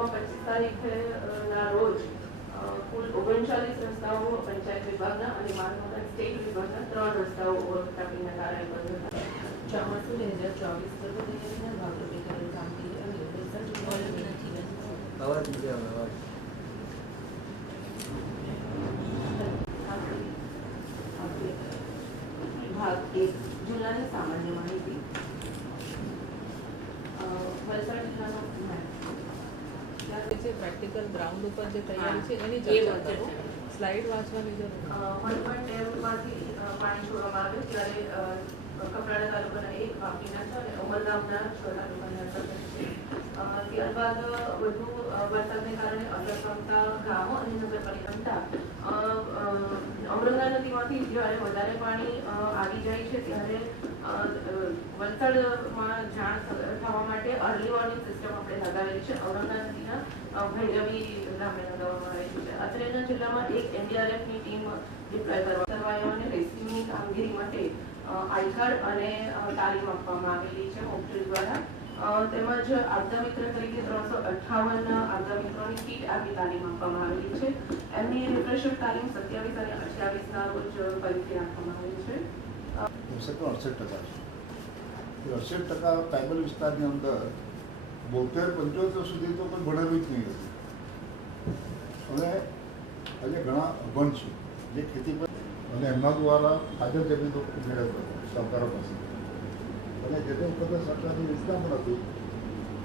તારીખે અ, ના રોજ કુલ ઓગણચાલીસ રસ્તાઓ પંચાયત વિભાગના અને માનવ સ્ટેટ વિભાગના ત્રણ રસ્તાઓ ઓવરટાપીના કારણે બંધ હતા ચોમાસું બે હજાર ચોવીસ પૂર્વ તૈયારીના ભાગરૂપે કરેલ કામગીરી અંગે રિઝલ્ટ મળ્યું નથી અવાજ નથી આવે અવાજ ભાગ એક જિલ્લાની સામાન્ય માહિતી જે છે પ્રેક્ટિકલ ગ્રાઉન્ડ ઉપર જે તૈયારી છે એની ચર્ચા કરો. સ્લાઇડ વાંચવાની જરૂર નથી. અ, ડેમમાંથી પાણી છોડવામાં આવ્યું ત્યારે કપરાડા તાલુકાના એક વાપીના છે અને ઉમરગામના છ તાલુકાના છે ત્યારબાદ વધુ વરસાદને કારણે અસર પામતા ગામો અને નગરપાલિકા અમૃતા નદીમાંથી જ્યારે વધારે પાણી આવી જાય છે ત્યારે વલસાડમાં જાણ થવા માટે અર્લી વોર્નિંગ સિસ્ટમ આપણે લગાવેલી છે. ઔરંગા નદીના ભૈરવી ગામે લગાવવામાં આવેલી છે. અત્રેના જિલ્લામાં એક એનડીઆરએફની ટીમ ડિપ્લોય કરવા અને રેસ્ક્યુની કામગીરી માટે અ, અને તાલીમ આપવામાં આવેલી છે મોકડ્રીલ દ્વારા. તેમજ આપદા મિત્ર તરીકે ત્રણસો અઠાવન આપદા મિત્રોની કીટ આપી તાલીમ આપવામાં આવેલી છે. એમની રિફ્રેશર તાલીમ સત્યાવીસ અને રાખવામાં છે. અડસઠ ટકા છે. અડસઠ ટકા ટ્રાઇબલ વિસ્તારની અંદર બોતેર પંચોતેર સુધી તો કોઈ ભણેલું જ નહીં હતું. અને આજે ઘણા અભણ છે. જે ખેતી પર અને એમના દ્વારા હાજર જમીનો મેળવતો સરકારો પાસે. અને જે તે વખતે સરકારની યોજના પણ હતી